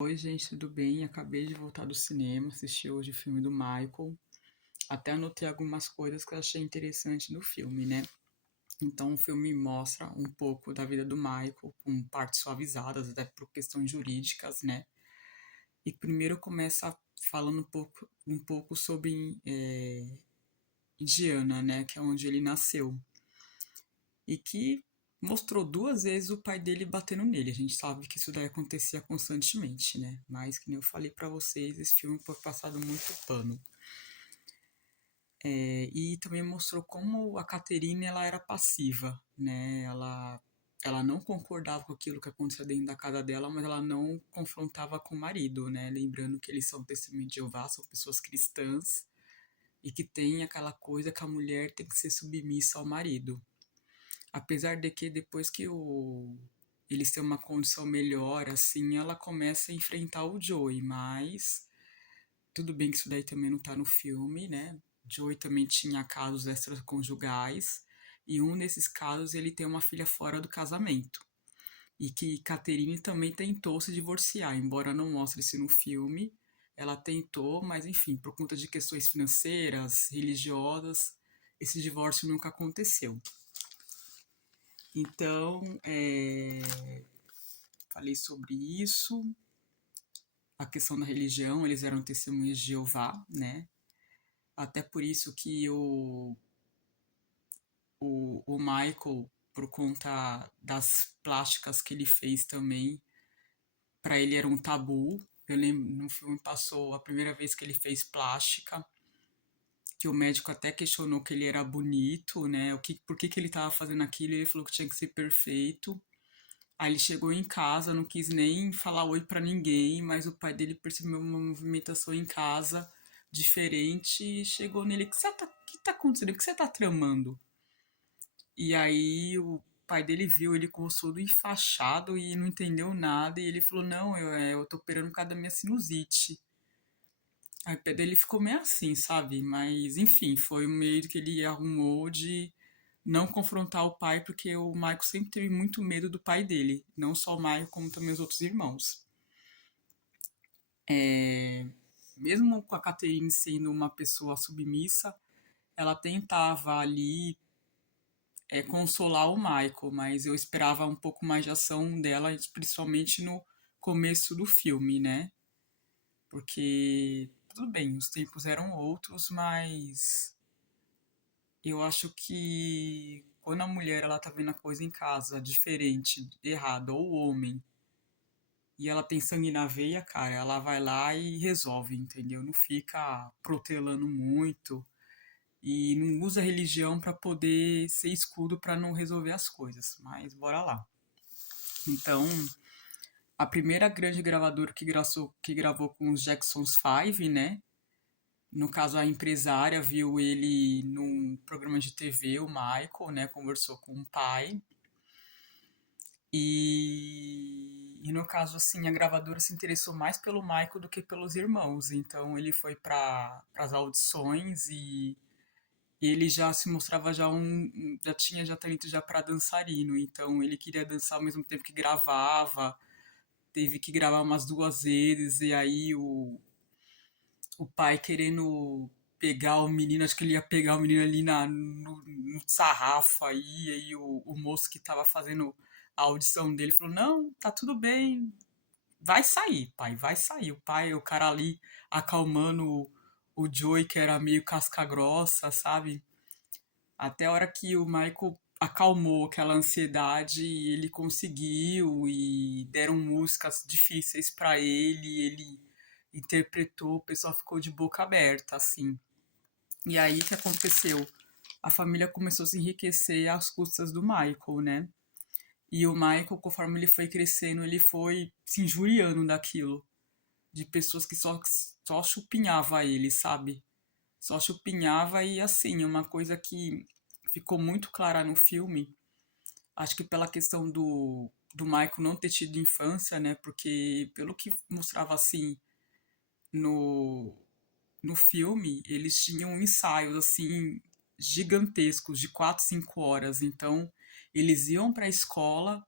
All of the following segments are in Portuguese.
Oi, gente, tudo bem? Acabei de voltar do cinema, assisti hoje o filme do Michael. Até anotei algumas coisas que eu achei interessante no filme, né? Então, o filme mostra um pouco da vida do Michael, com partes suavizadas, até por questões jurídicas, né? E primeiro começa falando um pouco sobre Indiana, né? Que é onde ele nasceu. E que mostrou duas vezes o pai dele batendo nele. A gente sabe que isso daí acontecia constantemente, né? Mas, que nem eu falei pra vocês, esse filme foi passado muito pano. E também mostrou como a Catherine ela era passiva, né? Ela não concordava com aquilo que acontecia dentro da casa dela, mas ela não confrontava com o marido, né? Lembrando que eles são testemunhas de Jeová, são pessoas cristãs e que tem aquela coisa que a mulher tem que ser submissa ao marido. Apesar de que depois que eles têm uma condição melhor, assim, ela começa a enfrentar o Joey, mas tudo bem que isso daí também não tá no filme, né? Joey também tinha casos extraconjugais, e um desses casos ele tem uma filha fora do casamento. E que Catherine também tentou se divorciar, embora não mostre isso no filme. Ela tentou, mas enfim, por conta de questões financeiras, religiosas, esse divórcio nunca aconteceu. Então, falei sobre isso. A questão da religião, eles eram testemunhas de Jeová, né? Até por isso que o Michael, por conta das plásticas que ele fez também, para ele era um tabu. Eu lembro, no filme passou a primeira vez que ele fez plástica, que o médico até questionou que ele era bonito, né? Por que que ele estava fazendo aquilo? Ele falou que tinha que ser perfeito. Aí ele chegou em casa, não quis nem falar oi pra ninguém, mas o pai dele percebeu uma movimentação em casa diferente e chegou nele: que tá acontecendo? O que você tá tramando? E aí o pai dele viu ele com o rosto todo enfaixado e não entendeu nada. E ele falou: Não, eu tô operando por causa da minha sinusite. Aí o pai dele ficou meio assim, sabe? Mas enfim, foi o meio que ele arrumou de não confrontar o pai, porque o Michael sempre teve muito medo do pai dele. Não só o Michael, como também os outros irmãos. Mesmo com a Catherine sendo uma pessoa submissa, ela tentava ali consolar o Michael, mas eu esperava um pouco mais de ação dela, principalmente no começo do filme, né? Porque, tudo bem, os tempos eram outros, mas eu acho que quando a mulher ela tá vendo a coisa em casa diferente, errada, ou o homem, e ela tem sangue na veia, cara, ela vai lá e resolve, entendeu? Não fica protelando muito e não usa a religião pra poder ser escudo pra não resolver as coisas. Mas bora lá. Então, a primeira grande gravadora que gravou com os Jacksons 5, né? No caso, a empresária viu ele num programa de TV, o Michael, né? Conversou com o pai. E no caso, assim, a gravadora se interessou mais pelo Michael do que pelos irmãos. Então ele foi para as audições e ele já se mostrava já tinha já talento já para dançarino. Então ele queria dançar ao mesmo tempo que gravava, teve que gravar umas duas vezes e aí o pai querendo pegar o menino, acho que ele ia pegar o menino ali no sarrafo aí o moço que tava fazendo a audição dele falou, não, tá tudo bem, vai sair, pai, vai sair. O pai, o cara ali acalmando o Joey, que era meio casca grossa, sabe? Até a hora que o Michael acalmou aquela ansiedade, ele conseguiu e deram músicas difíceis pra ele interpretou, o pessoal ficou de boca aberta, assim. E aí o que aconteceu? A família começou a se enriquecer às custas do Michael, né? E o Michael, conforme ele foi crescendo, ele foi se injuriando daquilo. De pessoas que só chupinhava ele, sabe? Só chupinhava e assim, uma coisa que ficou muito clara no filme, acho que pela questão do Michael não ter tido infância, né? Porque pelo que mostrava assim no, no filme, eles tinham ensaios assim gigantescos de 4, 5 horas. Então, eles iam para a escola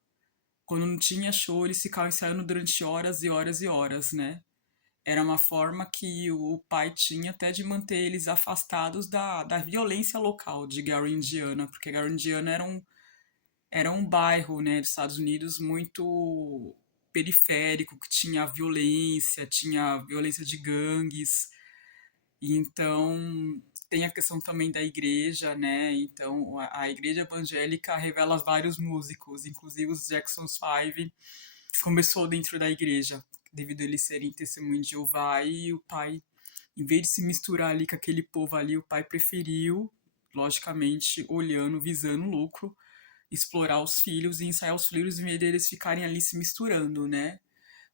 quando não tinha show, eles ficavam ensaiando durante horas e horas e horas, né? Era uma forma que o pai tinha até de manter eles afastados da violência local de Gary, Indiana, porque Gary, Indiana era um bairro, né, dos Estados Unidos muito periférico, que tinha violência de gangues, e então tem a questão também da igreja, né? Então a igreja evangélica revela vários músicos, inclusive os Jackson's Five começou dentro da igreja, devido a eles serem testemunho de Jeová, e o pai, em vez de se misturar ali com aquele povo ali, o pai preferiu, logicamente, olhando, visando lucro, explorar os filhos e ensaiar os filhos em vez deles ficarem ali se misturando, né?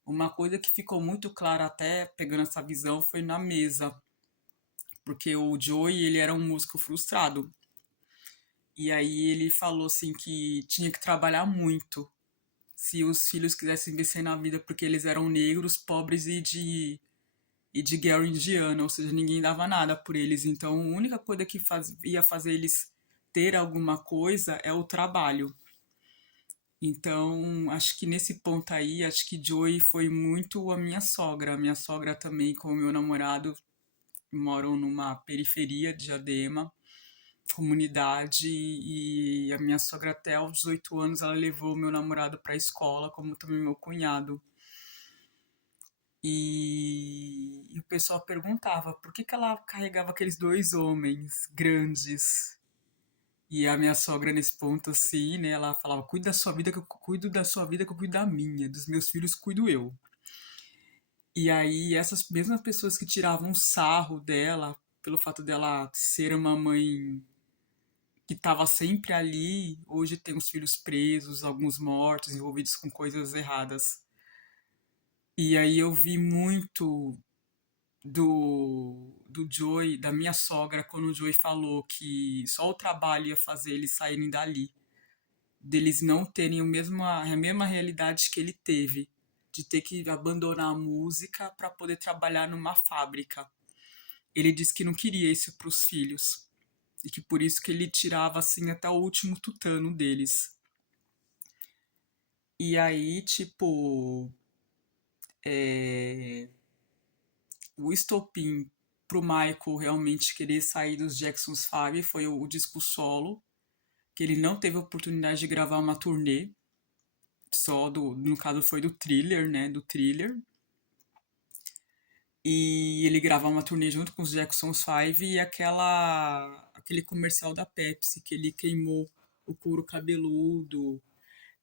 Uma coisa que ficou muito clara até pegando essa visão foi na mesa, porque o Joey, ele era um músico frustrado. E aí ele falou assim que tinha que trabalhar muito se os filhos quisessem vencer na vida, porque eles eram negros, pobres e de guerra indiana, ou seja, ninguém dava nada por eles. Então, a única coisa que ia fazer eles ter alguma coisa é o trabalho. Então, acho que nesse ponto aí, acho que Joey foi muito a minha sogra. A minha sogra também, com o meu namorado, moram numa periferia de Diadema, comunidade, e a minha sogra até aos 18 anos ela levou o meu namorado para a escola, como também meu cunhado. E o pessoal perguntava por que ela carregava aqueles dois homens grandes. E a minha sogra, nesse ponto, assim, né, ela falava: cuida da sua vida, que eu cuido da sua vida, que eu cuido da minha, dos meus filhos, cuido eu. E aí, essas mesmas pessoas que tiravam sarro dela, pelo fato dela ser uma mãe que estava sempre ali, hoje tem os filhos presos, alguns mortos, envolvidos com coisas erradas. E aí eu vi muito do Joey, da minha sogra, quando o Joey falou que só o trabalho ia fazer eles saírem dali, deles não terem a mesma realidade que ele teve, de ter que abandonar a música para poder trabalhar numa fábrica. Ele disse que não queria isso para os filhos e que por isso que ele tirava assim até o último tutano deles. E aí, tipo, é, o estopim pro Michael realmente querer sair dos Jackson's Five foi o disco solo, que ele não teve a oportunidade de gravar uma turnê, só no caso foi do Thriller, né, do Thriller. E ele gravava uma turnê junto com os Jackson's Five e aquele comercial da Pepsi que ele queimou o couro cabeludo,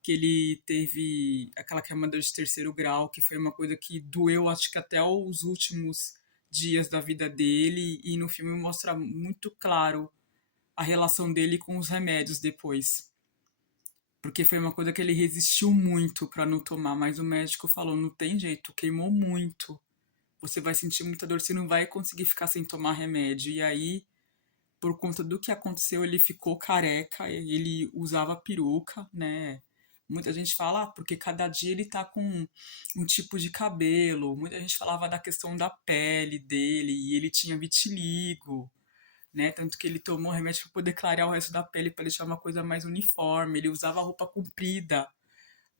que ele teve aquela queimadura de terceiro grau, que foi uma coisa que doeu, acho que até os últimos dias da vida dele, e no filme mostra muito claro a relação dele com os remédios depois. Porque foi uma coisa que ele resistiu muito para não tomar, mas o médico falou: não tem jeito, queimou muito. Você vai sentir muita dor, você não vai conseguir ficar sem tomar remédio. E aí, por conta do que aconteceu, ele ficou careca, ele usava peruca, né? Muita gente fala, porque cada dia ele tá com um tipo de cabelo. Muita gente falava da questão da pele dele, e ele tinha vitiligo, né? Tanto que ele tomou remédio para poder clarear o resto da pele, para deixar uma coisa mais uniforme. Ele usava roupa comprida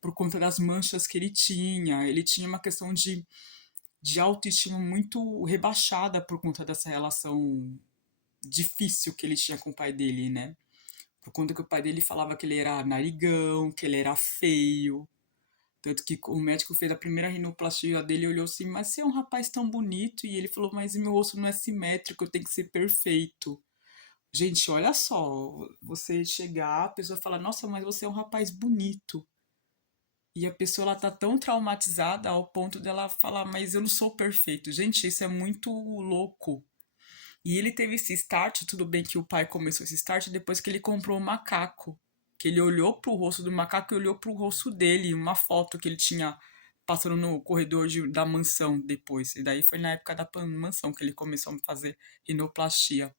por conta das manchas que ele tinha. Ele tinha uma questão de autoestima muito rebaixada por conta dessa relação difícil que ele tinha com o pai dele, né? Por conta que o pai dele falava que ele era narigão, que ele era feio. Tanto que o médico fez a primeira rinoplastia dele e olhou assim: mas você é um rapaz tão bonito. E ele falou: mas meu rosto não é simétrico, eu tenho que ser perfeito. Gente, olha só, você chegar, a pessoa fala: nossa, mas você é um rapaz bonito. E a pessoa ela tá tão traumatizada ao ponto dela falar: mas eu não sou perfeito. Gente, isso é muito louco. E ele teve esse start, tudo bem que o pai começou esse start depois que ele comprou um macaco. Que ele olhou pro rosto do macaco e olhou pro rosto dele, uma foto que ele tinha passando no corredor da mansão depois. E daí foi na época da mansão que ele começou a fazer rinoplastia.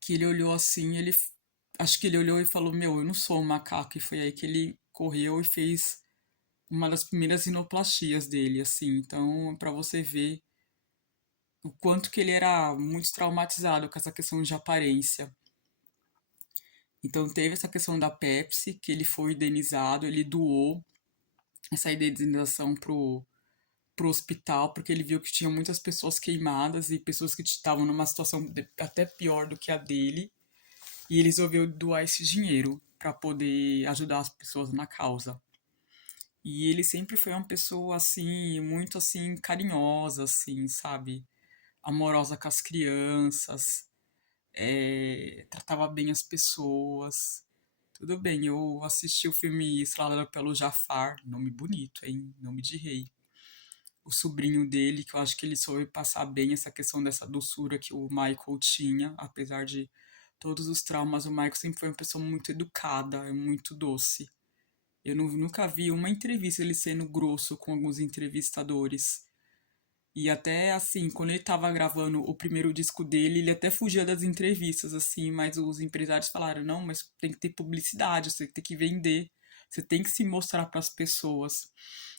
Que ele olhou assim, ele acho que ele olhou e falou: "Meu, eu não sou um macaco". E foi aí que ele correu e fez uma das primeiras rinoplastias dele, assim. Então, pra você ver o quanto que ele era muito traumatizado com essa questão de aparência. Então teve essa questão da Pepsi, que ele foi indenizado, ele doou essa indenização pro hospital, porque ele viu que tinha muitas pessoas queimadas e pessoas que estavam numa situação até pior do que a dele, e ele resolveu doar esse dinheiro para poder ajudar as pessoas na causa. E ele sempre foi uma pessoa assim, muito assim carinhosa assim, sabe? Amorosa com as crianças, tratava bem as pessoas. Tudo bem, eu assisti o filme estrelado pelo Jafar, nome bonito, hein? Nome de rei. O sobrinho dele, que eu acho que ele soube passar bem essa questão dessa doçura que o Michael tinha, apesar de todos os traumas, o Michael sempre foi uma pessoa muito educada, muito doce. Eu nunca vi uma entrevista ele sendo grosso com alguns entrevistadores. E até assim, quando ele tava gravando o primeiro disco dele, ele até fugia das entrevistas, assim, mas os empresários falaram, não, mas tem que ter publicidade, você tem que vender, você tem que se mostrar para as pessoas.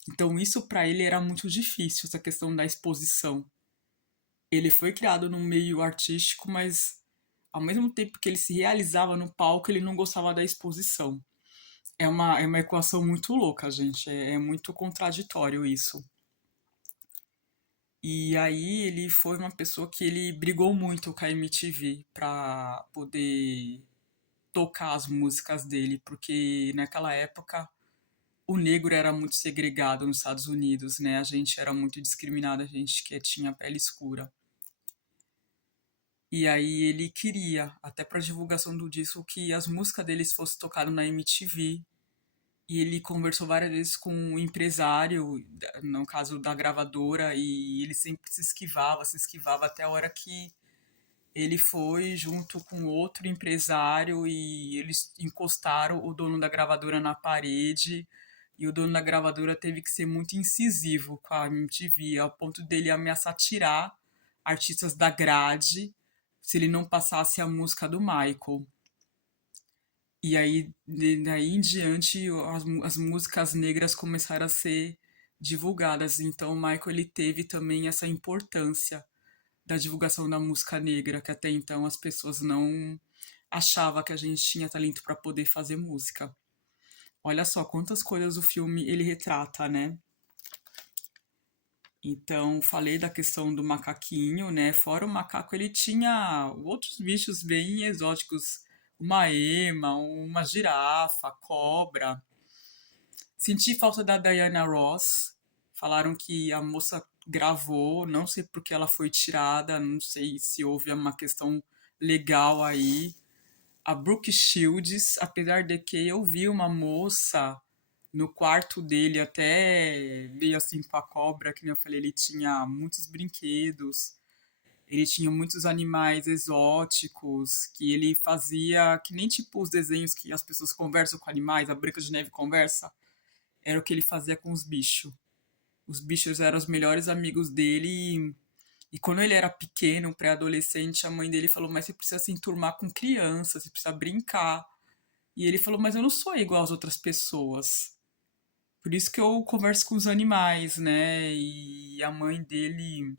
Então isso para ele era muito difícil, essa questão da exposição. Ele foi criado num meio artístico, mas ao mesmo tempo que ele se realizava no palco, ele não gostava da exposição. É uma equação muito louca, gente. É muito contraditório isso. E aí ele foi uma pessoa que ele brigou muito com a MTV pra poder tocar as músicas dele, porque naquela época o negro era muito segregado nos Estados Unidos, né? A gente era muito discriminado, a gente que tinha pele escura. E aí ele queria, até pra divulgação do disco, que as músicas deles fossem tocadas na MTV. E ele conversou várias vezes com um empresário, no caso da gravadora, e ele sempre se esquivava até a hora que ele foi junto com outro empresário e eles encostaram o dono da gravadora na parede. E o dono da gravadora teve que ser muito incisivo com a MTV, ao ponto dele ameaçar tirar artistas da grade se ele não passasse a música do Michael. E aí, daí em diante, as músicas negras começaram a ser divulgadas. Então, o Michael ele teve também essa importância da divulgação da música negra, que até então as pessoas não achavam que a gente tinha talento para poder fazer música. Olha só quantas coisas o filme ele retrata, né? Então, falei da questão do macaquinho, né? Fora o macaco, ele tinha outros bichos bem exóticos. Uma ema, uma girafa, cobra. Senti falta da Diana Ross. Falaram que a moça gravou, não sei por que ela foi tirada, não sei se houve uma questão legal aí. A Brooke Shields, apesar de que eu vi uma moça no quarto dele, até veio assim com a cobra, que nem eu falei, ele tinha muitos brinquedos, ele tinha muitos animais exóticos, que ele fazia, que nem tipo os desenhos que as pessoas conversam com animais, a Branca de Neve conversa, era o que ele fazia com os bichos. Os bichos eram os melhores amigos dele e quando ele era pequeno, pré-adolescente, a mãe dele falou: Mas você precisa se enturmar com crianças, você precisa brincar. E ele falou: Mas eu não sou igual às outras pessoas. Por isso que eu converso com os animais, né? E a mãe dele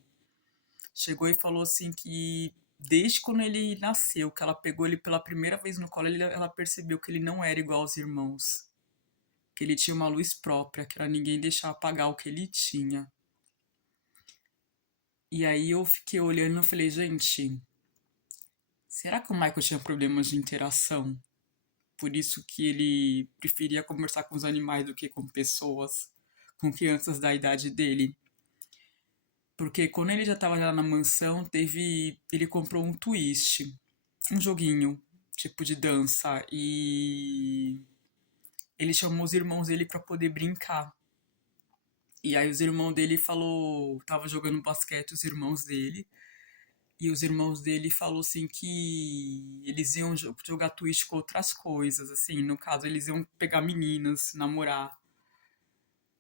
chegou e falou assim que desde quando ele nasceu, que ela pegou ele pela primeira vez no colo, ela percebeu que ele não era igual aos irmãos. Que ele tinha uma luz própria, que era ninguém deixar apagar o que ele tinha. E aí eu fiquei olhando e falei, gente, será que o Michael tinha problemas de interação? Por isso que ele preferia conversar com os animais do que com pessoas, com crianças da idade dele. Porque quando ele já estava lá na mansão, ele comprou um twist, um joguinho, tipo de dança, e ele chamou os irmãos dele para poder brincar. E aí os irmãos dele falou, tava jogando basquete os irmãos dele, e os irmãos dele falou assim que eles iam jogar twist com outras coisas, assim, no caso eles iam pegar meninas, namorar.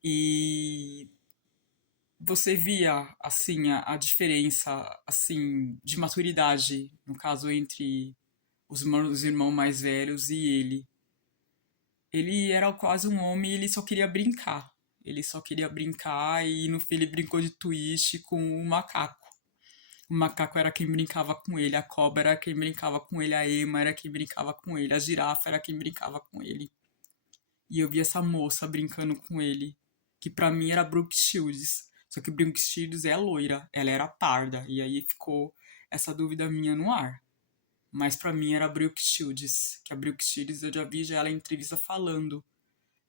E você via assim a diferença assim de maturidade, no caso entre os irmãos mais velhos e ele. Ele era quase um homem e ele só queria brincar. Ele só queria brincar e no fim ele brincou de twist com um macaco. O macaco era quem brincava com ele, a cobra era quem brincava com ele, a ema era quem brincava com ele, a girafa era quem brincava com ele. E eu vi essa moça brincando com ele, que pra mim era Brooke Shields. Só que Brooke Shields é loira, ela era parda, e aí ficou essa dúvida minha no ar. Mas pra mim era a Brooke Shields, que a Brooke Shields eu já vi já ela em entrevista falando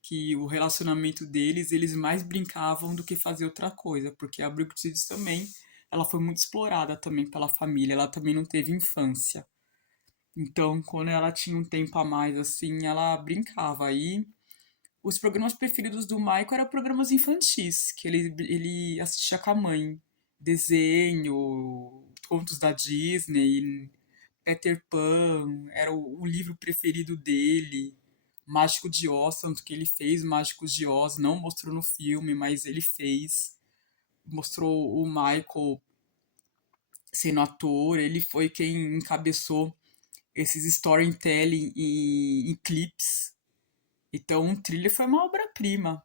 que o relacionamento deles, eles mais brincavam do que fazer outra coisa, porque a Brooke Shields também, ela foi muito explorada também pela família, ela também não teve infância. Então, quando ela tinha um tempo a mais assim, ela brincava. Aí, os programas preferidos do Michael eram programas infantis, que ele assistia com a mãe. Desenho, contos da Disney, Peter Pan, era o livro preferido dele. Mágico de Oz, tanto que ele fez Mágicos de Oz, não mostrou no filme, mas ele fez. Mostrou o Michael sendo ator, ele foi quem encabeçou esses storytelling em clips. Então, o Thriller foi uma obra-prima,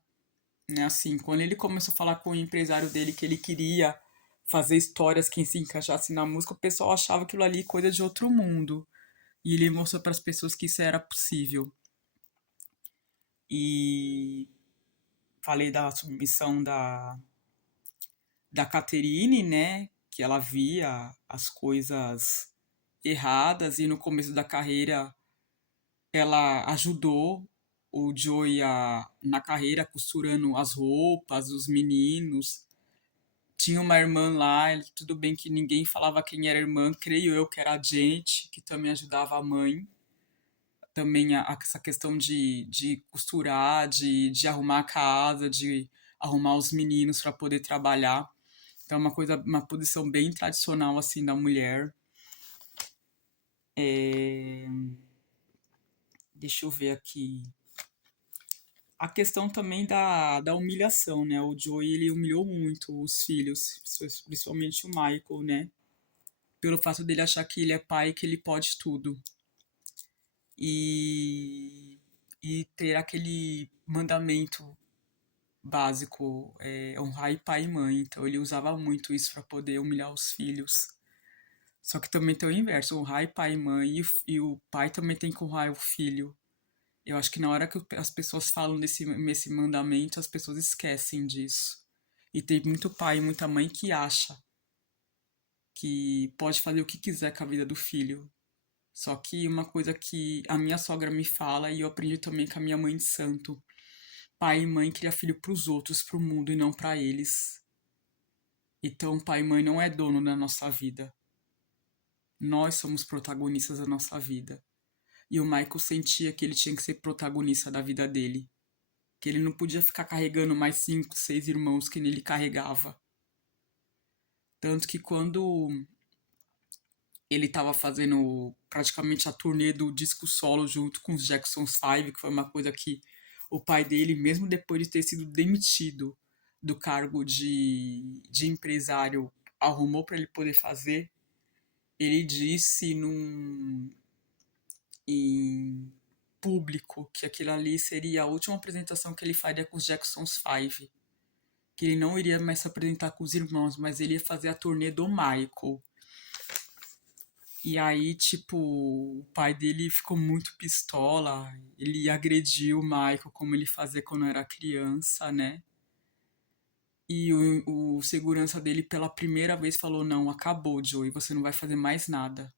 né? Assim, quando ele começou a falar com o empresário dele que ele queria fazer histórias que se encaixassem na música, o pessoal achava aquilo ali coisa de outro mundo. E ele mostrou para as pessoas que isso era possível. E falei da submissão da Caterine, né? Que ela via as coisas erradas e no começo da carreira ela ajudou o Joey na carreira costurando as roupas dos meninos. Tinha uma irmã lá, tudo bem que ninguém falava quem era a irmã, creio eu que era a gente, que também ajudava a mãe. Também essa questão de costurar, de arrumar a casa, de arrumar os meninos para poder trabalhar. Então, é uma coisa, uma posição bem tradicional assim da mulher. É, deixa eu ver aqui. A questão também da humilhação, né? O Joey, ele humilhou muito os filhos, principalmente o Michael, né? Pelo fato dele achar que ele é pai e que ele pode tudo. E, e ter aquele mandamento básico, honrar pai e mãe. Então ele usava muito isso para poder humilhar os filhos. Só que também tem o inverso, honrar pai e mãe, e o pai também tem que honrar o filho. Eu acho que na hora que as pessoas falam desse mandamento, as pessoas esquecem disso. E tem muito pai e muita mãe que acha que pode fazer o que quiser com a vida do filho. Só que uma coisa que a minha sogra me fala e eu aprendi também com a minha mãe de santo. Pai e mãe cria filho pros outros, pro mundo e não pra eles. Então pai e mãe não é dono da nossa vida. Nós somos protagonistas da nossa vida. E o Michael sentia que ele tinha que ser protagonista da vida dele. Que ele não podia ficar carregando mais 5, 6 irmãos que ele carregava. Tanto que quando ele estava fazendo praticamente a turnê do disco solo junto com os Jackson's Five, que foi uma coisa que o pai dele, mesmo depois de ter sido demitido do cargo de empresário, arrumou para ele poder fazer, ele disse em público que aquilo ali seria a última apresentação que ele faria com os Jackson's Five. Que ele não iria mais se apresentar com os irmãos, mas ele ia fazer a turnê do Michael. E aí, tipo, o pai dele ficou muito pistola. Ele agrediu o Michael como ele fazia quando era criança, né? E o segurança dele, pela primeira vez, falou: Não, acabou, Joey, você não vai fazer mais nada.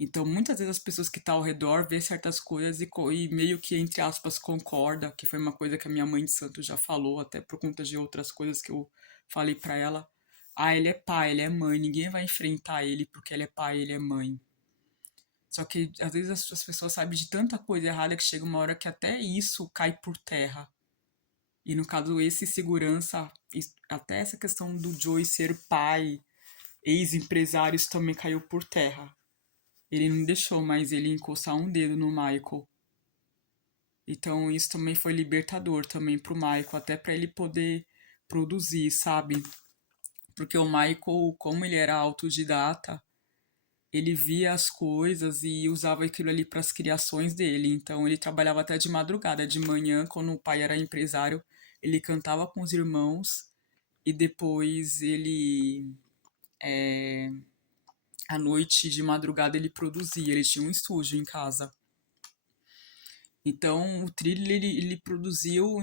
Então, muitas vezes as pessoas que estão ao redor vê certas coisas e meio que, entre aspas, concorda, que foi uma coisa que a minha mãe de santo já falou, até por conta de outras coisas que eu falei pra ela. Ah, ele é pai, ele é mãe, ninguém vai enfrentar ele porque ele é pai, ele é mãe. Só que às vezes as pessoas sabem de tanta coisa errada que chega uma hora que até isso cai por terra. E no caso, esse segurança, até essa questão do Joey ser pai, ex-empresário, isso também caiu por terra. Ele não deixou mais ele encostar um dedo no Michael. Então isso também foi libertador também pro Michael, até para ele poder produzir, sabe? Porque o Michael, como ele era autodidata, ele via as coisas e usava aquilo ali para as criações dele. Então ele trabalhava até de madrugada, de manhã, quando o pai era empresário, ele cantava com os irmãos e depois ele À noite, de madrugada, ele produzia, ele tinha um estúdio em casa. Então, o thriller ele produziu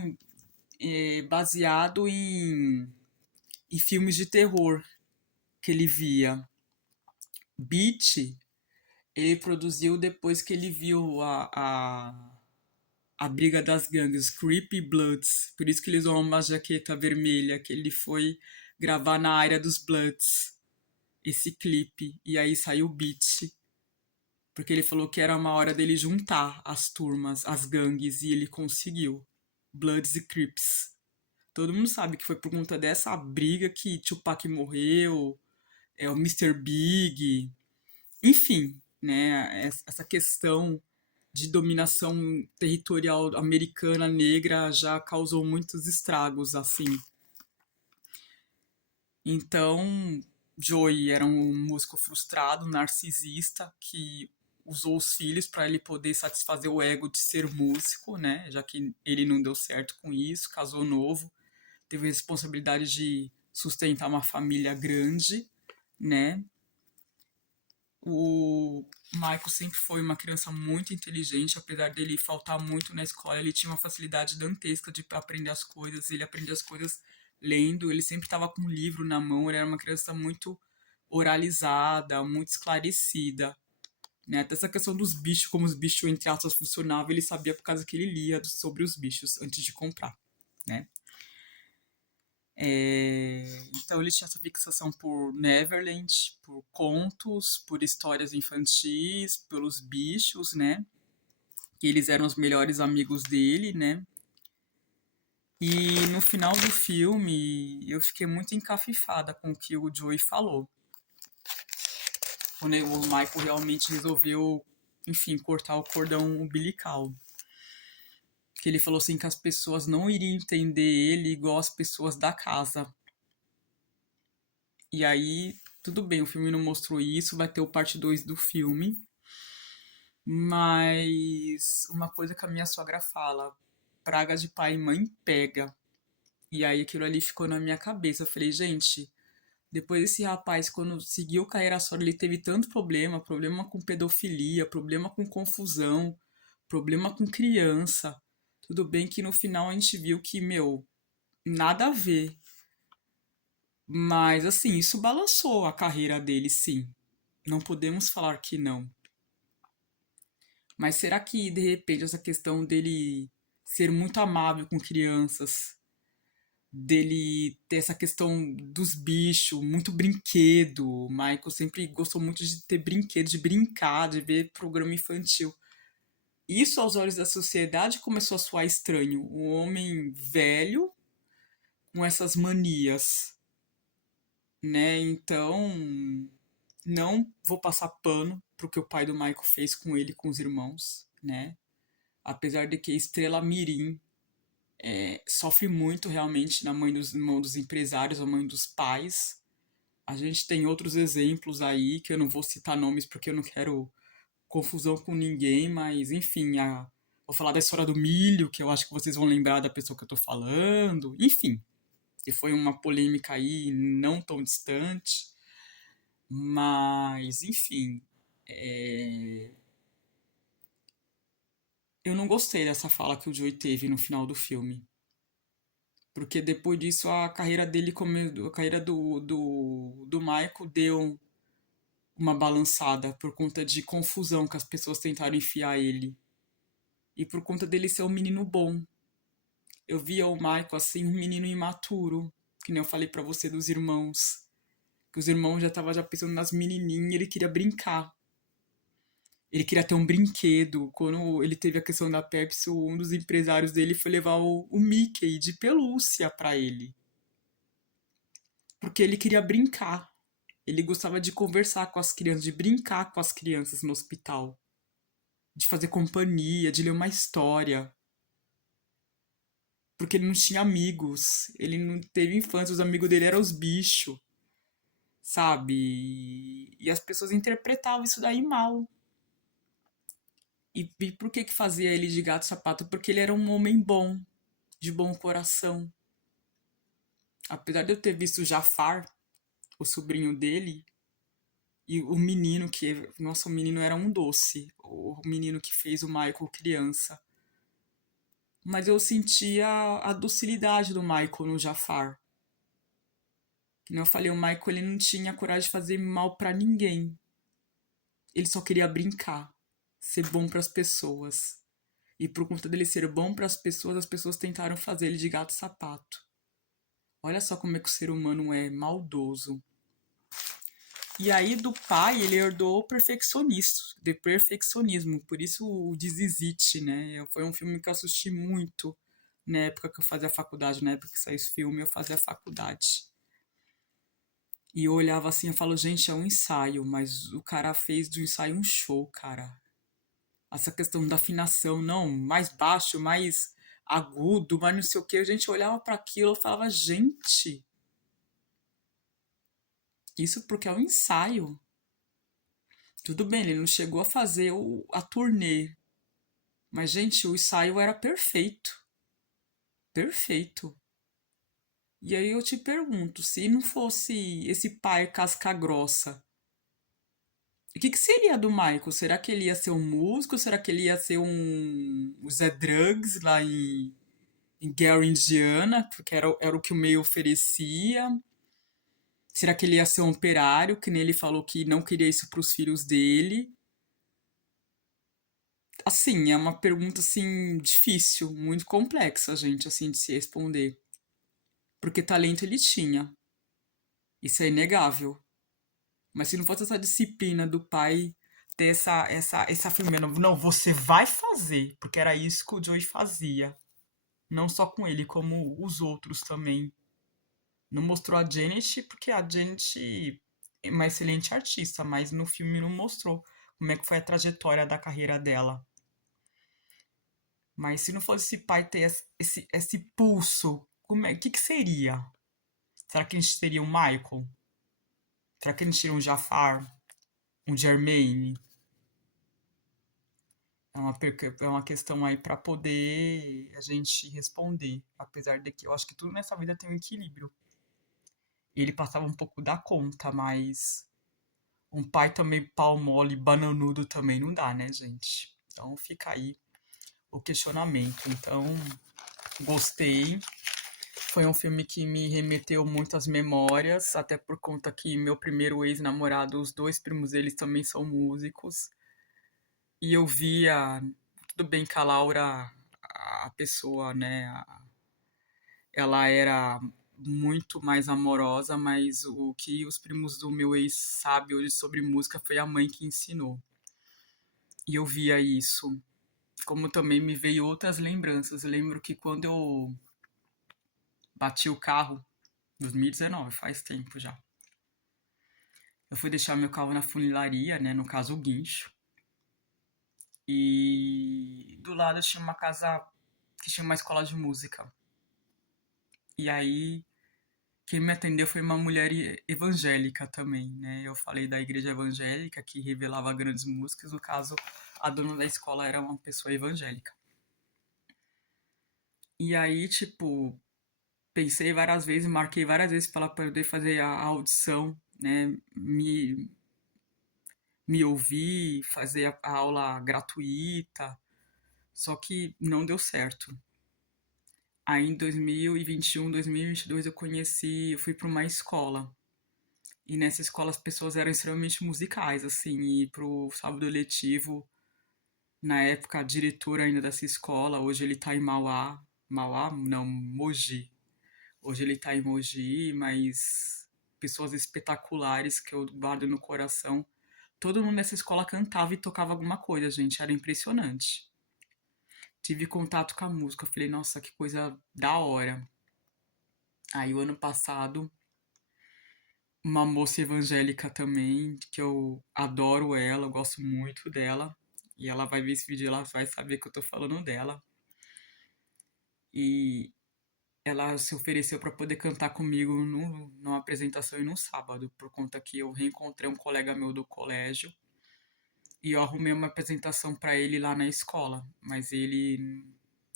baseado em filmes de terror que ele via. Beat, ele produziu depois que ele viu a briga das gangues, Creepy Bloods. Por isso que eles usam uma jaqueta vermelha, que ele foi gravar na área dos Bloods, esse clipe. E aí saiu Beat, porque ele falou que era uma hora dele juntar as turmas, as gangues, e ele conseguiu. Bloods e Crips. Todo mundo sabe que foi por conta dessa briga que Tupac morreu, o Mr. Big, enfim, né? Essa questão de dominação territorial americana negra já causou muitos estragos, assim. Então, Joey era um músico frustrado, narcisista, que usou os filhos para ele poder satisfazer o ego de ser músico, né? Já que ele não deu certo com isso, casou novo, teve a responsabilidade de sustentar uma família grande, né? O Michael sempre foi uma criança muito inteligente, apesar dele faltar muito na escola, ele tinha uma facilidade dantesca de aprender as coisas, ele aprendia as coisas lendo, ele sempre estava com um livro na mão, ele era uma criança muito oralizada, muito esclarecida, né? Até essa questão dos bichos, como os bichos, entre aspas, funcionavam, ele sabia por causa que ele lia sobre os bichos antes de comprar, né? Então ele tinha essa fixação por Neverland, por contos, por histórias infantis, pelos bichos, né? Que eles eram os melhores amigos dele, né? E no final do filme eu fiquei muito encafifada com o que o Joey falou. Quando o Michael realmente resolveu, enfim, cortar o cordão umbilical. Que ele falou assim que as pessoas não iriam entender ele igual as pessoas da casa. E aí, tudo bem, o filme não mostrou isso, vai ter o parte 2 do filme. Mas uma coisa que a minha sogra fala, praga de pai e mãe pega. E aí aquilo ali ficou na minha cabeça. Eu falei, gente, depois desse rapaz, quando seguiu carreira solo, ele teve tanto problema, problema com pedofilia, problema com confusão, problema com criança. Tudo bem que no final a gente viu que, meu, nada a ver. Mas assim, isso balançou a carreira dele, sim. Não podemos falar que não. Mas será que, de repente, essa questão dele ser muito amável com crianças, dele ter essa questão dos bichos, muito brinquedo. O Michael sempre gostou muito de ter brinquedo, de brincar, de ver programa infantil. Isso, aos olhos da sociedade, começou a soar estranho. Um homem velho com essas manias, né? Então, não vou passar pano pro que o pai do Michael fez com ele, e com os irmãos, né? Apesar de que Estrela Mirim sofre muito realmente na mão dos empresários, ou mãe dos pais. A gente tem outros exemplos aí, que eu não vou citar nomes porque eu não quero confusão com ninguém, mas enfim, vou falar da história do milho, que eu acho que vocês vão lembrar da pessoa que eu tô falando. Enfim, que foi uma polêmica aí não tão distante. Mas, enfim, eu não gostei dessa fala que o Joey teve no final do filme. Porque depois disso a carreira dele, a carreira do Michael deu uma balançada por conta de confusão que as pessoas tentaram enfiar ele. E por conta dele ser um menino bom. Eu via o Michael assim, um menino imaturo. Que nem eu falei pra você dos irmãos. Que os irmãos já estavam já pensando nas menininhas e ele queria brincar. Ele queria ter um brinquedo. Quando ele teve a questão da Pepsi, um dos empresários dele foi levar o Mickey de pelúcia pra ele. Porque ele queria brincar. Ele gostava de conversar com as crianças, de brincar com as crianças no hospital, de fazer companhia, de ler uma história. Porque ele não tinha amigos, ele não teve infância, os amigos dele eram os bichos, sabe? E as pessoas interpretavam isso daí mal. E por que que fazia ele de gato e sapato? Porque ele era um homem bom, de bom coração. Apesar de eu ter visto Jafar, o sobrinho dele, e o menino que, nossa, o menino era um doce, o menino que fez o Michael criança. Mas eu sentia a docilidade do Michael no Jafar. Que nem eu falei, o Michael ele não tinha coragem de fazer mal pra ninguém. Ele só queria brincar, ser bom pras pessoas. E por conta dele ser bom pras pessoas, as pessoas tentaram fazer ele de gato sapato. Olha só como é que o ser humano é maldoso. E aí do pai ele herdou o perfeccionismo, de perfeccionismo, por isso o This Is It, né? Foi um filme que eu assisti muito na época que eu fazia faculdade, na época que saiu esse filme eu fazia faculdade. E eu olhava assim e falo, gente, é um ensaio, mas o cara fez do ensaio um show, cara. Essa questão da afinação, não, mais baixo, mais agudo, mas não sei o que, a gente olhava para aquilo e falava, gente, isso porque é um ensaio. Tudo bem, ele não chegou a fazer a turnê, mas, gente, o ensaio era perfeito. Perfeito. E aí eu te pergunto, se não fosse esse pai casca grossa, o que seria do Michael? Será que ele ia ser um músico? Será que ele ia ser um Zé Drugs lá em Gary, Indiana? Porque era o que o meio oferecia. Será que ele ia ser um operário? Que nem ele falou que não queria isso para os filhos dele. Assim, é uma pergunta assim difícil, muito complexa, gente, assim de se responder. Porque talento ele tinha. Isso é inegável. Mas se não fosse essa disciplina do pai ter essa firmeza, não, você vai fazer, porque era isso que o Joey fazia. Não só com ele, como os outros também. Não mostrou a Janet, porque a Janet é uma excelente artista, mas no filme não mostrou como é que foi a trajetória da carreira dela. Mas se não fosse esse pai ter esse pulso, o que seria? Será que a gente teria um Michael? Será que a gente teria um Jafar? Um Jermaine? É uma questão aí para poder a gente responder. Apesar de que eu acho que tudo nessa vida tem um equilíbrio. Ele passava um pouco da conta, mas um pai também pau mole, bananudo também não dá, né, gente? Então fica aí o questionamento. Então, gostei. Foi um filme que me remeteu muitas memórias, até por conta que meu primeiro ex-namorado, os dois primos deles também são músicos. E eu via, tudo bem que a Laura, a pessoa, né, ela era muito mais amorosa, mas o que os primos do meu ex sabem hoje sobre música foi a mãe que ensinou. E eu via isso. Como também me veio outras lembranças. Eu lembro que quando eu bati o carro, 2019, faz tempo já. Eu fui deixar meu carro na funilaria, né, no caso o guincho. E do lado tinha uma casa que tinha uma escola de música. E aí quem me atendeu foi uma mulher evangélica também, né? Eu falei da igreja evangélica que revelava grandes músicas, no caso, a dona da escola era uma pessoa evangélica. E aí, tipo, pensei várias vezes, marquei várias vezes para ela poder fazer a audição, né? Me ouvir, fazer a aula gratuita, só que não deu certo. Aí em 2021, 2022 eu fui para uma escola. E nessa escola as pessoas eram extremamente musicais, assim, e pro sábado letivo, na época, a diretora ainda dessa escola, hoje ele tá em Mauá, Mauá? Não, Mogi. Hoje ele tá em Mogi, mas pessoas espetaculares que eu guardo no coração. Todo mundo nessa escola cantava e tocava alguma coisa, gente, era impressionante. Tive contato com a música, eu falei, nossa, que coisa da hora. Aí o ano passado uma moça evangélica também, que eu adoro ela, eu gosto muito dela. E ela vai ver esse vídeo, ela vai saber que eu tô falando dela. E ela se ofereceu para poder cantar comigo numa apresentação e num sábado, por conta que eu reencontrei um colega meu do colégio e eu arrumei uma apresentação para ele lá na escola, mas ele,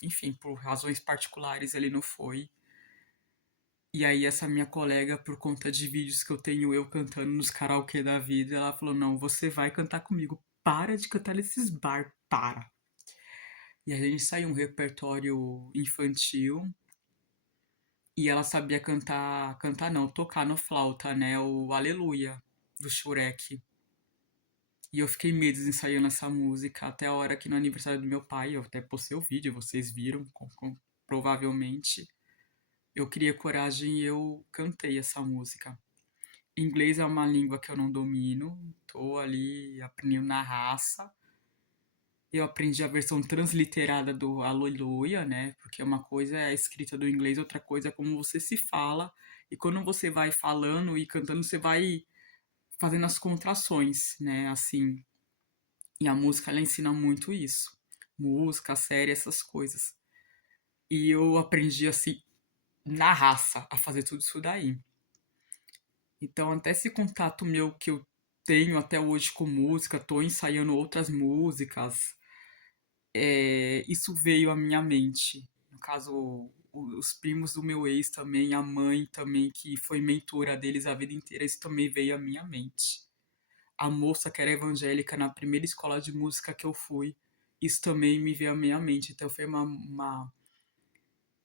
enfim, por razões particulares, ele não foi. E aí essa minha colega, por conta de vídeos que eu tenho eu cantando nos karaokê da vida, ela falou: "Não, você vai cantar comigo. Para de cantar nesses bar, para". E a gente saiu um repertório infantil e ela sabia cantar não, tocar no flauta, né, o Aleluia do Shurek. E eu fiquei meses ensaiando essa música até a hora que no aniversário do meu pai, eu até postei o vídeo, vocês viram, provavelmente. Eu criei coragem e eu cantei essa música. Inglês é uma língua que eu não domino, tô ali aprendendo na raça. Eu aprendi a versão transliterada do Aleluia, né? Porque uma coisa é a escrita do inglês, outra coisa é como você se fala. E quando você vai falando e cantando, você vai fazendo as contrações, né? Assim. E a música, ela ensina muito isso. Música, série, essas coisas. E eu aprendi, assim, na raça, a fazer tudo isso daí. Então, até esse contato meu que eu tenho até hoje com música, tô ensaiando outras músicas, isso veio à minha mente. No caso, os primos do meu ex também, a mãe também, que foi mentora deles a vida inteira, isso também veio à minha mente. A moça que era evangélica na primeira escola de música que eu fui, isso também me veio à minha mente. Então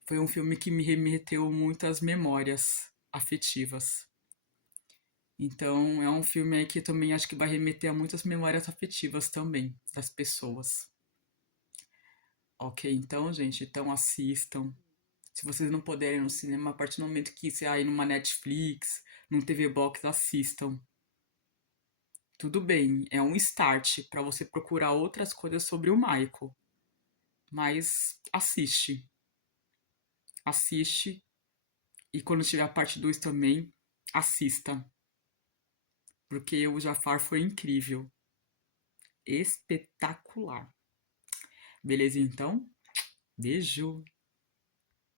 foi um filme que me remeteu muitas memórias afetivas. Então é um filme aí que também acho que vai remeter a muitas memórias afetivas também das pessoas. Ok, então, gente, então assistam. Se vocês não puderem ir no cinema, a partir do momento que você aí numa Netflix, num TV Box, assistam. Tudo bem, é um start para você procurar outras coisas sobre o Michael, mas assiste, assiste e quando tiver a parte 2 também, assista, porque o Jafar foi incrível, espetacular. Beleza então? Beijo.